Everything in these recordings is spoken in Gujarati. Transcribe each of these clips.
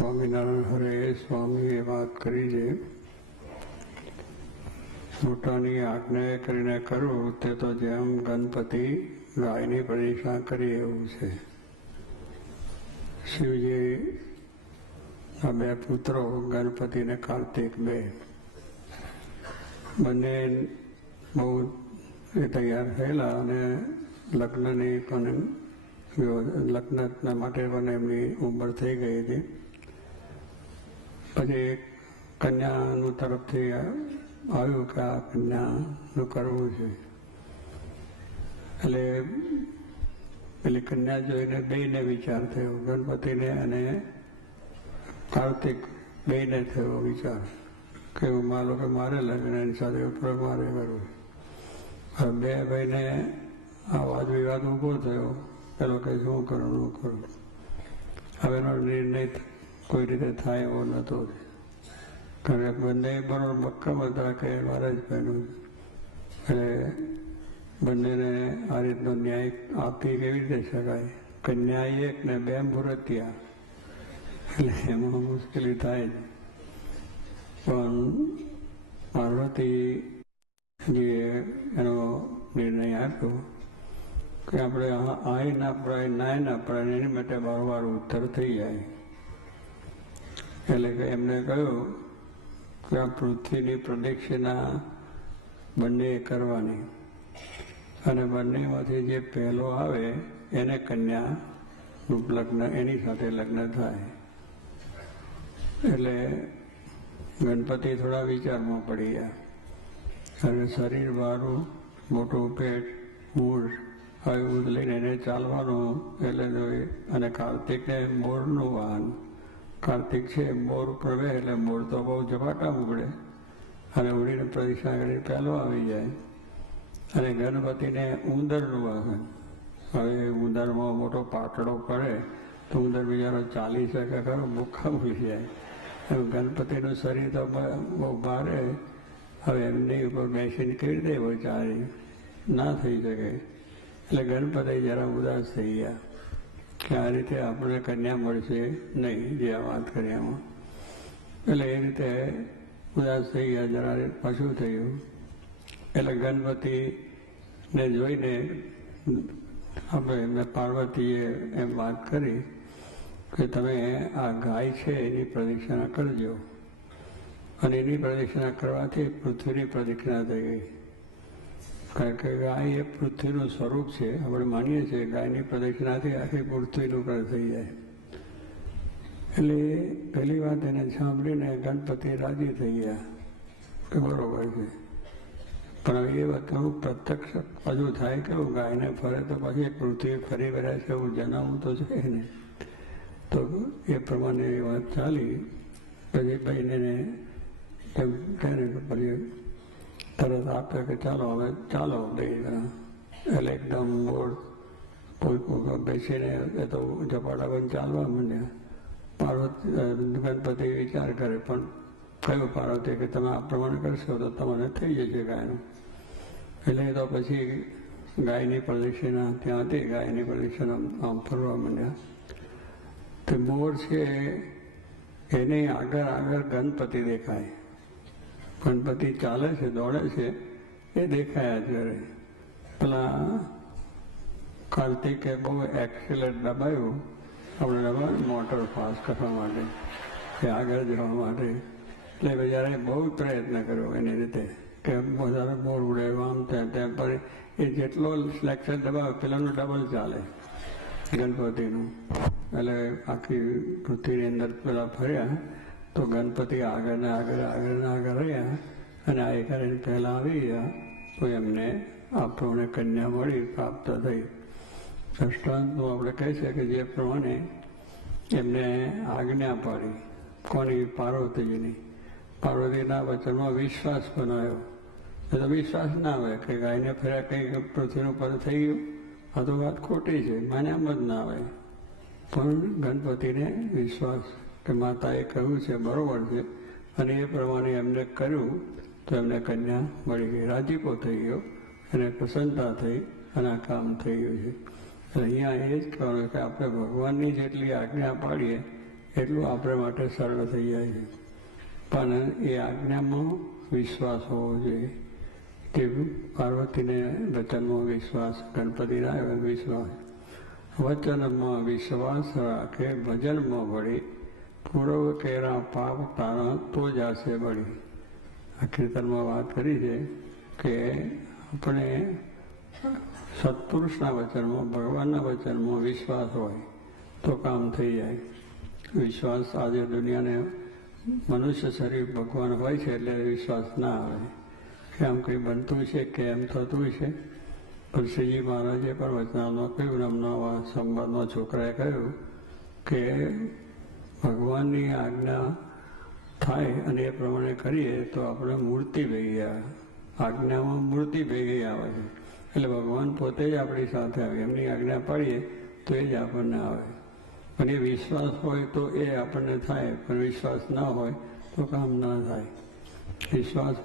સ્વામિનારાયણ હરે સ્વામીએ વાત કરી છે, મોટાની આજ્ઞા કરીને કરવું તે તો જેમ ગણપતિ ગાયની પરીક્ષા કરી એવું છે. શિવજી આ બે પુત્રો ગણપતિ ને કાર્તિક બંને બહુ તૈયાર થયેલા અને લગ્નની પણ લગ્ન માટે પણ એમની ઉંમર થઈ ગઈ હતી. પછી કન્યાનું તરફથી આવ્યું કે આ કન્યાનું કરવું છે. એટલે પેલી કન્યા જોઈને બેયને વિચાર થયો, ગણપતિને અને કાર્તિક બેયને થયો વિચાર કે માનો કે મારે લગ્ન એની સાથે ઉપર મારે કરવું. હવે બે ભાઈને આ વાદ વિવાદ ઊભો થયો. પેલો કે શું કરું શું કરું. હવે એનો નિર્ણય કોઈ રીતે થાય એવો નહોતો. કારણ કે બંને બરોબર મક્કમ હતા કે મારે જ પહેરવું. એટલે બંનેને આ રીતનો ન્યાય આપી કેવી રીતે શકાય? કન્યા એક ને બે મુહૂર્તિયા, એટલે એમાં મુશ્કેલી થાય જ. પણ પાર્વતીજીએ એનો નિર્ણય આપ્યો કે આપણે આય ના પડાય નાય ના પડાય એની માટે વારંવાર ઉત્તર થઈ જાય. એટલે કે એમને કહ્યું કે આ પૃથ્વીની પ્રદક્ષિણા બંને કરવાની અને બંનેમાંથી જે પહેલો આવે એને કન્યાનું લગ્ન એની સાથે લગ્ન થાય. એટલે ગણપતિ થોડા વિચારમાં પડી ગયા. અને શરીર મારું મોટું પેટ મૂળ એવું લઈને એને ચાલવાનું એટલે જોઈએ. અને કાર્તિકને મોરનું વાહન, કાર્તિક છે મોર ઉપર બે એટલે મોર તો બહુ ઝપાટા ઉપડે અને ઉડીને પ્રદક્ષિણા કરી પહેલો આવી જાય. અને ગણપતિને ઉંદરનું વાહન, હવે ઉંદરમાં મોટો પાટડો પડે તો ઉંદર બિચારો ચાલી શકે ખરો, ભૂખા ભૂલી જાય. ગણપતિનું શરીર તો બહુ ભારે, હવે એમની ઉપર બેસીને કેવી રીતે હોય ચાલી, ના થઈ શકે. એટલે ગણપતિ જરા ઉદાસ થઈ ગયા કે આ રીતે આપણે કન્યા મળશે નહીં, જે આ વાત કરી એમાં. એટલે એ રીતે ઉદાસ થઈ ગયા, જરા પાછું થયું. એટલે ગણપતિને જોઈને આપણે પાર્વતીએ એમ વાત કરી કે તમે આ ગાય છે એની પ્રદક્ષિણા કરજો. અને એની પ્રદક્ષિણા કરવાથી પૃથ્વીની પ્રદક્ષિણા થઈ ગઈ. કારણ કે ગાય એ પૃથ્વીનું સ્વરૂપ છે. આપણે માનીએ છીએ ગાયની પ્રદક્ષિણાથી આખી પૃથ્વીનું કર થઈ જાય. એટલે પહેલી વાત એને સાંભળીને ગણપતિ રાજી થઈ ગયા કે બરોબર છે. પણ એ વખતે પ્રત્યક્ષ હજુ થાય કેવું, ગાયને ફરે તો પછી પૃથ્વી ફરી વળે છે એવું જણાવવું તો છે ને. તો એ પ્રમાણે એ વાત ચાલી. પછી ભાઈને એમ કહે ને કે પછી તરત આપે કે ચાલો હવે ચાલો દઈ. એટલે એકદમ મોડ કોઈ બેસીને એ તો ઝપાટા બંધ ચાલવા માંડ્યા. ગણપતિ વિચાર કરે પણ કયું પાર્વતી કે તમે આ પ્રમાણે કરશો તો તમને થઈ જશે ગાયનું. એટલે તો પછી ગાયની પ્રદક્ષિણા ત્યાં હતી, ગાયની પ્રદક્ષિણા આમ ફરવા માંડ્યા. તે મોર છે એની આગળ આગળ ગણપતિ દેખાય. ગણપતિ ચાલે છે, દોડે છે, એ દેખાયા કરે. પેલા કાર્તિકે બહુ એક્સિલેટ દબાયું, આપણે દબાવ્યું મોટર ફાસ્ટ કરવા માટે, એ આગળ જવા માટે. એટલે બિચારાએ બહુ પ્રયત્ન કર્યો એની રીતે કે વધારે મોર ઉડે આમ તેમ. પર એ જેટલો સિલેક્શન દબાવે પેલાનું ડબલ ચાલે ગણપતિનું. એટલે આખી પૃથ્વીની અંદર પેલા ફર્યા તો ગણપતિ આગળ ને આગળ આગળ ને આગળ રહ્યા અને આ કરીને પહેલાં આવી ગયા તો એમને આપણને કન્યા મળી, પ્રાપ્ત થઈ. દ્રષ્ટાંતનું આપણે કહી શકીએ કે જે પ્રમાણે એમને આજ્ઞા પાડી, કોની? પાર્વતીજીની. પાર્વતીના વચનમાં વિશ્વાસ બનાવ્યો. એ તો વિશ્વાસ ના આવે કે ગાયને ફર્યા કંઈ પૃથ્વીનું પર થઈ ગયું, આ તો વાત ખોટી છે, મને એમ જ ના આવે. પણ ગણપતિને વિશ્વાસ કે માતાએ કહ્યું છે બરોબર છે અને એ પ્રમાણે એમને કર્યું તો એમને કન્યા મળી ગઈ. રાજીપો થઈ ગયો, એને પ્રસન્નતા થઈ અને આ કામ થઈ ગયું છે. એટલે અહીંયા એ જ કહેવાનું કે આપણે ભગવાનની જેટલી આજ્ઞા પાડીએ એટલું આપણે માટે સરળ થઈ જાય છે. પણ એ આજ્ઞામાં વિશ્વાસ હોવો જોઈએ. તે પાર્વતીને વચનમાં વિશ્વાસ, ગણપતિના વિશ્વાસ. વચનમાં વિશ્વાસ રાખે ભજનમાં વળી, પૂર્વ કેરા પાપ તારા તો જાશે વળી. આ કીર્તનમાં વાત કરી છે કે આપણે સત્પુરુષના વચનમાં, ભગવાનના વચનમાં વિશ્વાસ હોય તો કામ થઈ જાય. વિશ્વાસ આજે દુનિયાને મનુષ્ય શરીર ભગવાન હોય છે એટલે વિશ્વાસ ના આવે કે આમ કંઈ બનતું છે કે એમ થતું છે. પણ શ્રીજી મહારાજે પણ વચનામાં કહ્યું, એમના સંવાદમાં છોકરાએ કહ્યું કે ભગવાનની આજ્ઞા થાય અને એ પ્રમાણે કરીએ તો આપણે મૂર્તિ ભેગી આવે. આજ્ઞામાં મૂર્તિ ભેગી આવે છે એટલે ભગવાન પોતે જ આપણી સાથે આવે. એમની આજ્ઞા પાડીએ તો એ જ આપણને આવે. પણ એ વિશ્વાસ હોય તો એ આપણને થાય, પણ વિશ્વાસ ના હોય તો કામ ના થાય. વિશ્વાસ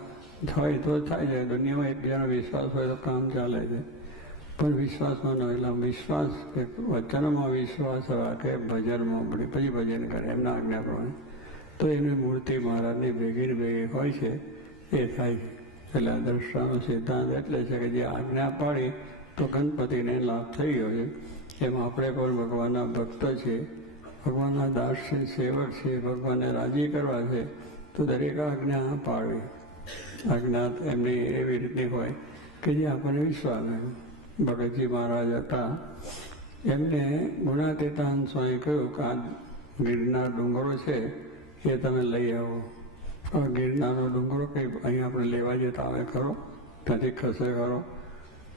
હોય તો થાય છે. દુનિયામાં એકબીજાનો વિશ્વાસ હોય તો કામ ચાલે છે, પણ વિશ્વાસમાં ન. એટલે વિશ્વાસ વચનમાં વિશ્વાસ રાખે ભજનમાં પડી, પછી ભજન કરે એમના આજ્ઞા પ્રમાણે, તો એમની મૂર્તિ મહારાજની ભેગી હોય છે એ થાય છે. એટલે દ્રષ્ટાનો સિદ્ધાંત એટલે છે કે જે આજ્ઞા પાડી તો ગણપતિને લાભ થઈ ગયો છે. એમ આપણે પણ ભગવાનના ભક્ત છે, ભગવાનના દાસ છે, સેવક છે, ભગવાનને રાજી કરવા છે તો દરેક આજ્ઞા પાડવી. આજ્ઞા એમની એવી રીતની હોય કે જે આપણને વિશ્વાસ હોય. ભગતજી મહારાજ હતા, એમને ગુણાતીતાન સ્વામી કહ્યું કે આ ગિરનાર ડુંગરો છે એ તમે લઈ આવો. હવે ગિરનારનો ડુંગરો કંઈ અહીં આપણે લેવા જતા આવે ખરો? ત્યાંથી ખસે ખરો?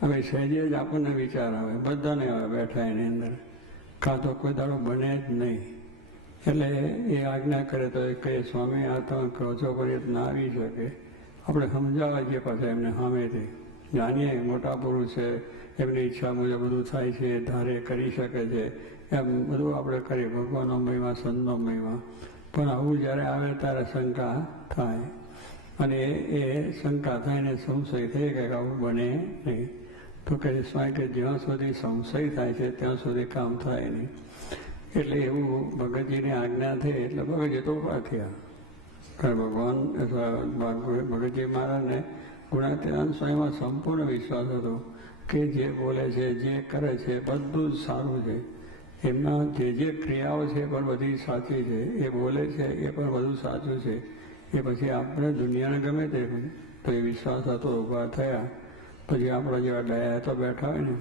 હવે સહેજે જ આપણને વિચાર આવે, બધાને આવે બેઠા એની અંદર, કાં તો કોઈ દાડો બને જ નહીં. એટલે એ આજ્ઞા કરે તો એ કહે સ્વામી આ તમે કહો છો પણ એ ના આવી શકે. આપણે સમજાવવા છીએ પાછા એમને સામેથી. જાણીએ મોટા પુરુષ છે, એમની ઈચ્છા મુજબ બધું થાય છે, ધારે કરી શકે છે, એમ બધું આપણે કરીએ ભગવાનનો મહિમા, સંતનો મહિમા. પણ આવું જ્યારે આવે ત્યારે શંકા થાય, અને એ શંકા થઈને સંશય થઈ કે આવું બને નહીં. તો કહે સ્વામી કે જ્યાં સુધી સંશય થાય છે ત્યાં સુધી કામ થાય નહીં. એટલે એવું ભગતજીની આજ્ઞા થઈ એટલે ભગતજી તો ઉભા થયા. કારણ ભગવાન ભગતજી મહારાજને ગુણાતીતાન સ્વામીમાં સંપૂર્ણ વિશ્વાસ હતો કે જે બોલે છે, જે કરે છે બધું જ સારું છે. એમના જે ક્રિયાઓ છે પણ બધી સાચી છે. એ બોલે છે એ પણ બધું સાચું છે. એ પછી આપણે દુનિયાને ગમે તે તો એ વિશ્વાસ હતો, ઊભા થયા. પછી આપણા જેવા ડાયા તો બેઠા હોય ને